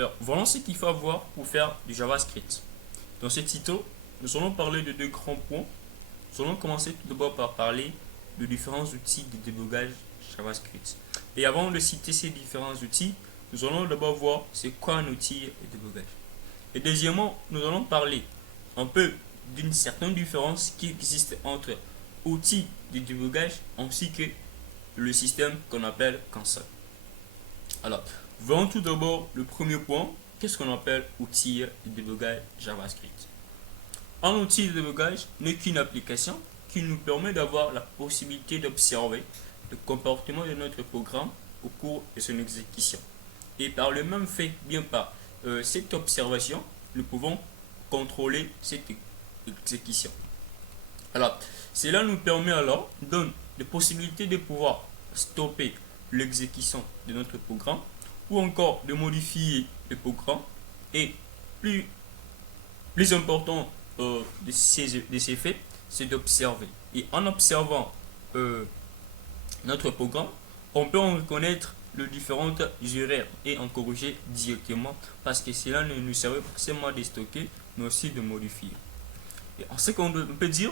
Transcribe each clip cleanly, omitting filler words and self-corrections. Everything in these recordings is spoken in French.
Alors, voilà ce qu'il faut avoir pour faire du JavaScript. Dans ce tuto, nous allons parler de deux grands points. Nous allons commencer tout d'abord par parler de différents outils de débogage JavaScript. Et avant de citer ces différents outils, nous allons d'abord voir c'est quoi un outil de débogage. Et deuxièmement, nous allons parler un peu d'une certaine différence qui existe entre outils de débogage ainsi que le système qu'on appelle console. Alors, voyons tout d'abord le premier point. Qu'est-ce qu'on appelle outil de débogage JavaScript? Un outil de débogage n'est qu'une application qui nous permet d'avoir la possibilité d'observer le comportement de notre programme au cours de son exécution. Et par le même fait, bien par cette observation, nous pouvons contrôler cette exécution. Alors, cela nous permet alors, donne la possibilité de pouvoir stopper l'exécution de notre programme ou encore de modifier le programme et plus important de ces faits, c'est d'observer. Et en observant notre programme, on peut en reconnaître les différentes erreurs et en corriger directement parce que cela ne nous servait pas seulement de stocker mais aussi de modifier. Et en ce qu'on peut dire,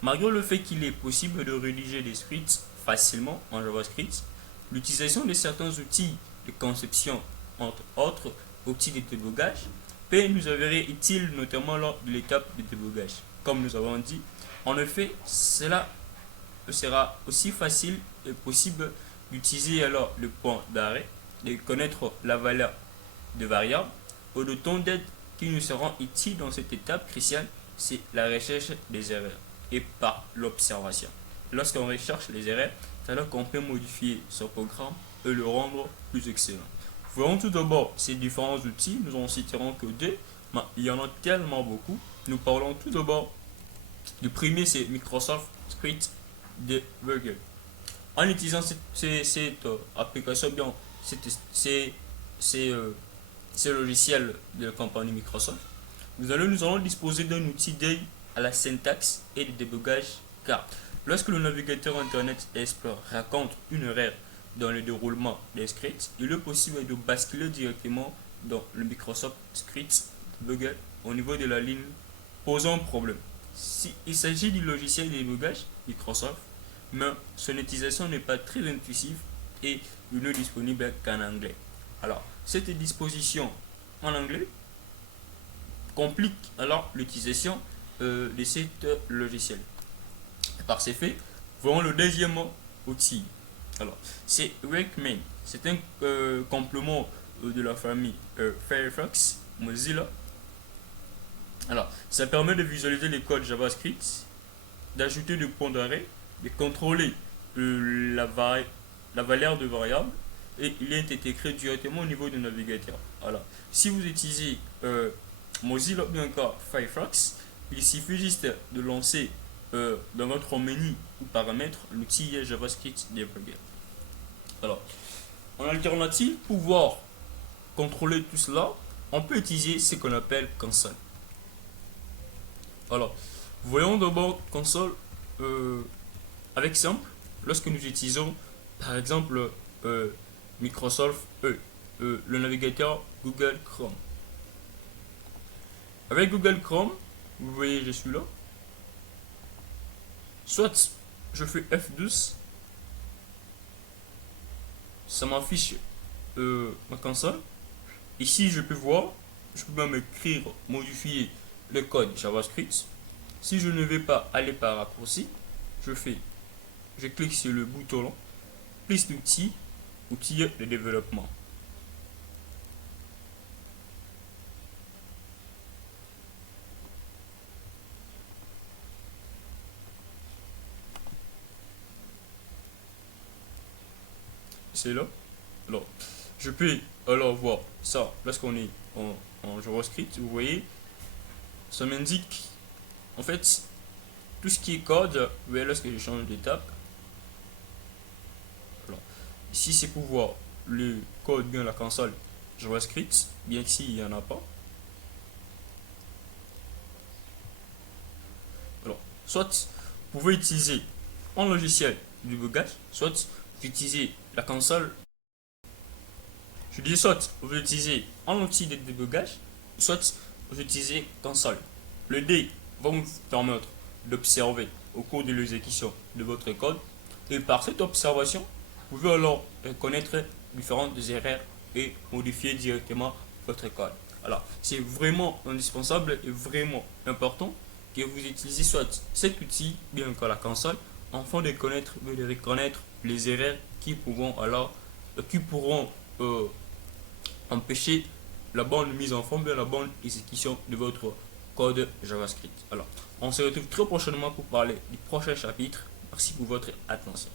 malgré le fait qu'il est possible de rédiger des scripts facilement en JavaScript, l'utilisation de certains outils de conception, entre autres outils de débogage, peut nous avérer utile notamment lors de l'étape de débogage. Comme nous avons dit, en effet, cela sera aussi facile et possible d'utiliser alors le point d'arrêt, de connaître la valeur de variable, ou de temps d'aide qui nous seront utiles dans cette étape cruciale, c'est la recherche des erreurs et par l'observation. Lorsqu'on recherche les erreurs, c'est alors qu'on peut modifier son programme et le rendre plus excellent. Voyons tout d'abord ces différents outils. Nous en citerons que deux, mais il y en a tellement beaucoup. Nous parlons tout d'abord du premier, c'est Microsoft Script Debugger. En utilisant cette application, bien, ces logiciels de la compagnie Microsoft, nous allons disposer d'un outil d'aide à la syntaxe et de débogage car lorsque le navigateur Internet Explorer raconte une erreur dans le déroulement des scripts, il est possible de basculer directement dans le Microsoft Script Debugger au niveau de la ligne posant un problème. Il s'agit du logiciel de débogage Microsoft, mais son utilisation n'est pas très intuitive et il n'est disponible qu'en anglais. Alors, cette disposition en anglais complique alors l'utilisation de cet logiciel. Par ces faits, voyons le deuxième outil. Alors, c'est Wacom. C'est un complément de la famille Firefox, Mozilla. Alors, ça permet de visualiser les codes JavaScript, d'ajouter des points d'arrêt, de contrôler la valeur de variable et il est écrit directement au niveau du navigateur. Alors, si vous utilisez Mozilla ou bien encore Firefox, il suffit juste de lancer dans votre menu ou paramètres l'outil JavaScript Debugger. Alors, en alternative, pour pouvoir contrôler tout cela, on peut utiliser ce qu'on appelle console. Alors, voyons d'abord console avec simple. Lorsque nous utilisons par exemple Microsoft le navigateur Google Chrome. Avec Google Chrome, vous voyez je suis là. Soit je fais F12, ça m'affiche ma console. Ici je peux voir, je peux même écrire, modifier le code JavaScript. Si je ne vais pas aller par raccourci, je clique sur le bouton plus d'outils, outils de développement. C'est là. Alors, je peux alors voir ça lorsqu'on est en JavaScript. Vous voyez, ça m'indique en fait tout ce qui est code. Vous voyez lorsque je change d'étape. Alors, ici c'est pour voir le code bien la console JavaScript, bien que s'il n'y en a pas. Alors, soit vous pouvez utiliser un logiciel de débogage, soit utiliser la console Je dis soit vous utilisez un outil de débugage, soit vous utilisez console. Le D va vous permettre d'observer au cours de l'exécution de votre code et par cette observation, vous pouvez alors reconnaître différentes erreurs et modifier directement votre code. Alors, c'est vraiment indispensable et vraiment important que vous utilisez soit cet outil, bien que la console, afin de connaître, de reconnaître les erreurs qui pourront empêcher la bonne mise en forme, la bonne exécution de votre code JavaScript. Alors, on se retrouve très prochainement pour parler du prochain chapitre. Merci pour votre attention.